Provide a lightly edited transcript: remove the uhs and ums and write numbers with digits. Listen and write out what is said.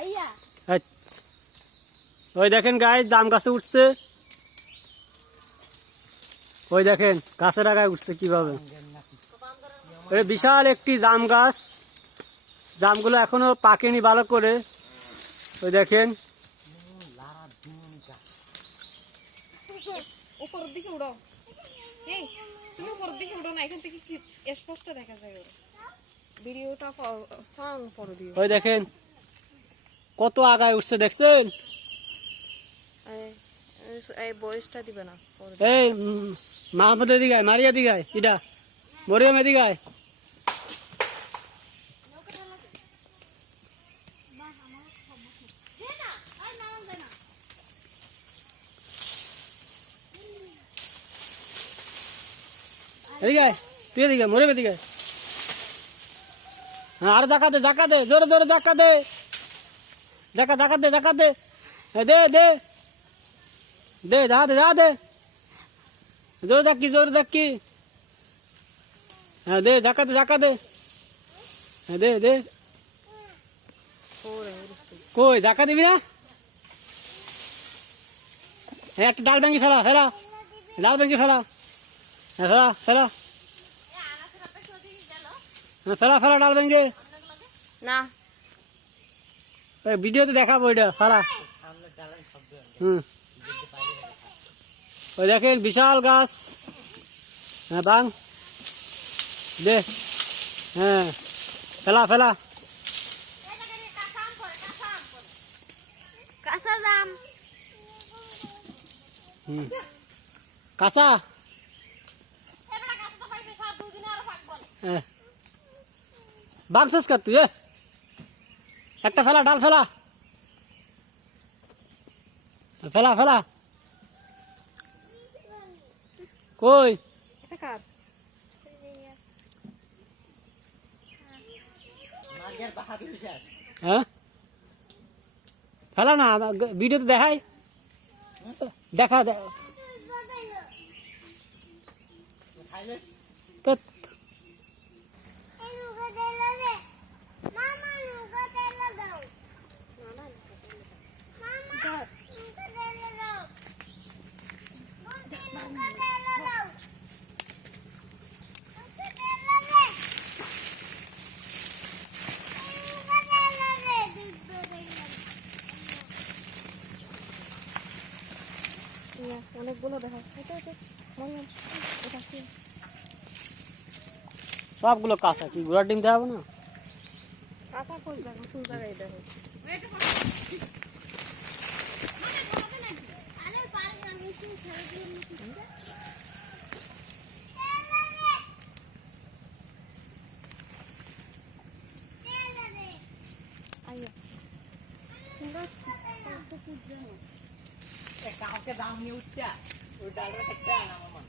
এই, ওই দেখেন গাছ জাম গাছে উঠছে, ওই দেখেন গাছের আগায় উঠছে কিভাবে। বিশাল একটি জাম গাছ, জামগুলো এখনো পাকেনি ভালো করে। ওই দেখেন উপরের দিকে উড়ো, এই তুমি উপরের দিকে উড়ো না, এখান থেকে কি স্পষ্ট দেখা যায় ভিডিওটা সাউন্ড পরে দিও। ওই দেখেন কত আগায় উঠছে দেখছেন। এই বয়সটা দিবে না। এই মাহমুদ এদিকে মারিয়া দিগায় ইডা মরিয়ম এদিকে এদিকে, তুই এদিকে মরিয়ম এদিকে। হ্যাঁ আর জাকা দে জোরে জোরে জাকা দে, জাকা দে দে দে দে যা দে জোরে জাকি। হ্যাঁ দে জাকা দে হ্যাঁ দে কই জাকা দিবি না। হ্যাঁ একটা ডাল ভেঙে ফেলা ডাল ভেঙে ফেলা, হ্যাঁ ফেলা ফেলা ডাল ভেঙে না, ভিডিওতে দেখাবো এটা ফেলা। ওই দেখেন বিশাল গাছ, হ্যাঁ বাং দে, হ্যাঁ ফেলা কাঁচা জাম, কাঁচা বাংসস কর তুই একটা ফেলা ডাল ফেলা কই এটা কার? হ্যাঁ ফেলা না, ভিডিওতে দেখাই দেখা অনেকগুলো দেখা সবগুলো কাঁচা, কি ঘোড়ার ডিম দেওয়া না। কাঁচা ফুল জায়গায় দেখো কাউকে দাম নিয়ে উঠছে ওই ডালটা খেতে আমার